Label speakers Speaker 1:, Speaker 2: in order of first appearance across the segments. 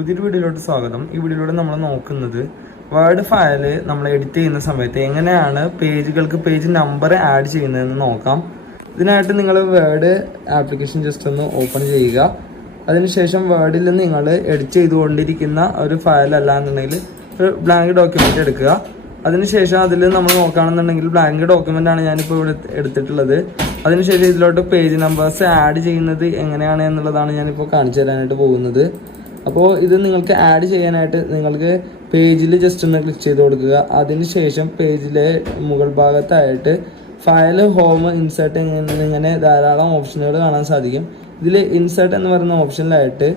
Speaker 1: പുതിയൊരു വീഡിയോയിലോട്ട് സ്വാഗതം. ഈ വീഡിയോയിലൂടെ നമ്മൾ നോക്കുന്നത് വേർഡ് ഫയൽ നമ്മൾ എഡിറ്റ് ചെയ്യുന്ന സമയത്ത് എങ്ങനെയാണ് പേജുകൾക്ക് പേജ് നമ്പർ ആഡ് ചെയ്യുന്നതെന്ന് നോക്കാം. ഇതിനായിട്ട് നിങ്ങൾ വേർഡ് ആപ്ലിക്കേഷൻ ജസ്റ്റ് ഒന്ന് ഓപ്പൺ ചെയ്യുക. അതിനുശേഷം വേർഡിൽ നിങ്ങൾ എഡിറ്റ് ചെയ്തുകൊണ്ടിരിക്കുന്ന ഒരു ഫയൽ അല്ല എന്നുണ്ടെങ്കിൽ ഒരു ബ്ലാങ്ക് ഡോക്യുമെന്റ് എടുക്കുക. അതിനുശേഷം അതിൽ നമ്മൾ നോക്കുകയാണെന്നുണ്ടെങ്കിൽ ബ്ലാങ്ക് ഡോക്യുമെന്റ് ആണ് ഞാനിപ്പോൾ ഇവിടെ എടുത്തിട്ടുള്ളത്. അതിനുശേഷം ഇതിലോട്ട് പേജ് നമ്പേഴ്സ് ആഡ് ചെയ്യുന്നത് എങ്ങനെയാണ് എന്നുള്ളതാണ് ഞാനിപ്പോൾ കാണിച്ചു തരാനായിട്ട് പോകുന്നത്. അപ്പോൾ ഇത് നിങ്ങൾക്ക് ആഡ് ചെയ്യാനായിട്ട് നിങ്ങൾക്ക് പേജിൽ ജസ്റ്റ് ഒന്ന് ക്ലിക്ക് ചെയ്ത് കൊടുക്കുക. അതിനുശേഷം പേജിലെ മുകൾ ഭാഗത്തായിട്ട് ഫയൽ ഹോം ഇൻസേർട്ട് ഇങ്ങനെ ധാരാളം ഓപ്ഷനുകൾ കാണാൻ സാധിക്കും. ഇതിൽ ഇൻസേർട്ട് എന്ന് പറയുന്ന ഓപ്ഷനിലായിട്ട്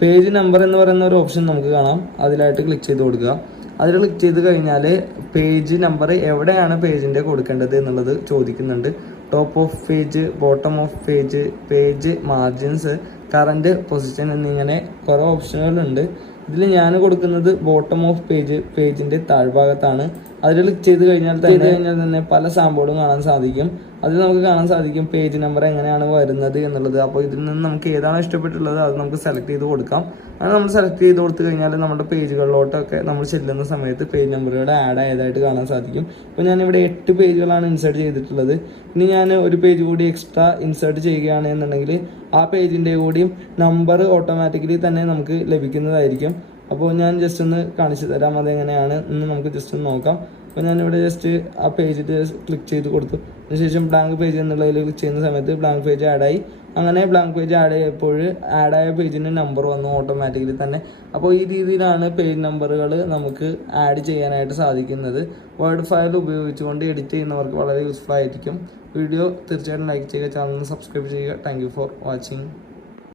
Speaker 1: പേജ് നമ്പർ എന്ന് പറയുന്ന ഒരു ഓപ്ഷൻ നമുക്ക് കാണാം. അതിലായിട്ട് ക്ലിക്ക് ചെയ്ത് കൊടുക്കുക. അതിൽ ക്ലിക്ക് ചെയ്ത് കഴിഞ്ഞാൽ പേജ് നമ്പർ എവിടെയാണ് പേജിന്റെ കൊടുക്കേണ്ടത് എന്നുള്ളത് ചോദിക്കുന്നുണ്ട്. Top of page bottom of page page margins current position എന്നിങ്ങനെ കുറേ ഓപ്ഷനുകളുണ്ട് ഇതിൽ ഞാൻ കൊടുക്കുന്നത് ബോട്ടം ഓഫ് പേജ് പേജിന്റെ താഴ്ഭാഗത്താണ്. അതിൽ ക്ലിക്ക് ചെയ്ത് കഴിഞ്ഞാൽ ചെയ്ത് കഴിഞ്ഞാൽ തന്നെ പല സാമ്പിളും കാണാൻ സാധിക്കും. അതിൽ നമുക്ക് കാണാൻ സാധിക്കും പേജ് നമ്പർ എങ്ങനെയാണ് വരുന്നത് എന്നുള്ളത്. അപ്പോൾ ഇതിൽ നിന്ന് നമുക്ക് ഏതാണ് ഇഷ്ടപ്പെട്ടുള്ളത് അത് നമുക്ക് സെലക്ട് ചെയ്ത് കൊടുക്കാം. അത് നമ്മൾ സെലക്ട് ചെയ്ത് കൊടുത്തു കഴിഞ്ഞാൽ നമ്മുടെ പേജുകളിലോട്ടൊക്കെ നമ്മൾ ചെല്ലുന്ന സമയത്ത് പേജ് നമ്പറുകൾ ആഡ് ആയതായിട്ട് കാണാൻ സാധിക്കും. ഇപ്പോൾ ഞാനിവിടെ എട്ട് പേജുകളാണ് ഇൻസേർട്ട് ചെയ്തിട്ടുള്ളത്. ഇനി ഞാൻ ഒരു പേജ് കൂടി എക്സ്ട്രാ ഇൻസേർട്ട് ചെയ്യുകയാണ് എന്നുണ്ടെങ്കിൽ ആ പേജിന്റെ കൂടിയും നമ്പർ ഓട്ടോമാറ്റിക്കലി തന്നെ നമുക്ക് ലഭിക്കുന്നതായിരിക്കും. അപ്പോൾ ഞാൻ ജസ്റ്റ് ഒന്ന് കാണിച്ചു തരാം അതെങ്ങനെയാണ് എന്ന് നമുക്ക് ജസ്റ്റ് ഒന്ന് നോക്കാം. അപ്പോൾ ഞാനിവിടെ ജസ്റ്റ് ആ പേജിൽ ക്ലിക്ക് ചെയ്ത് കൊടുത്തു. അതിനുശേഷം ബ്ലാങ്ക് പേജ് എന്നുള്ളതിൽ ക്ലിക്ക് ചെയ്യുന്ന സമയത്ത് ബ്ലാങ്ക് പേജ് ആഡായി അങ്ങനെ ബ്ലാങ്ക് പേജ് ആഡ് ചെയ്യപ്പോൾ ആഡായ പേജിന് നമ്പർ വന്നു ഓട്ടോമാറ്റിക്കലി തന്നെ. അപ്പോൾ ഈ രീതിയിലാണ് പേജ് നമ്പറുകൾ നമുക്ക് ആഡ് ചെയ്യാനായിട്ട് സാധിക്കുന്നത്. വേർഡ് ഫയൽ ഉപയോഗിച്ചുകൊണ്ട് എഡിറ്റ് ചെയ്യുന്നവർക്ക് വളരെ യൂസ്ഫുൾ ആയിരിക്കും. വീഡിയോ തീർച്ചയായിട്ടും ലൈക്ക് ചെയ്യുക ചാനൽ സബ്സ്ക്രൈബ് ചെയ്യുക. Thank for watching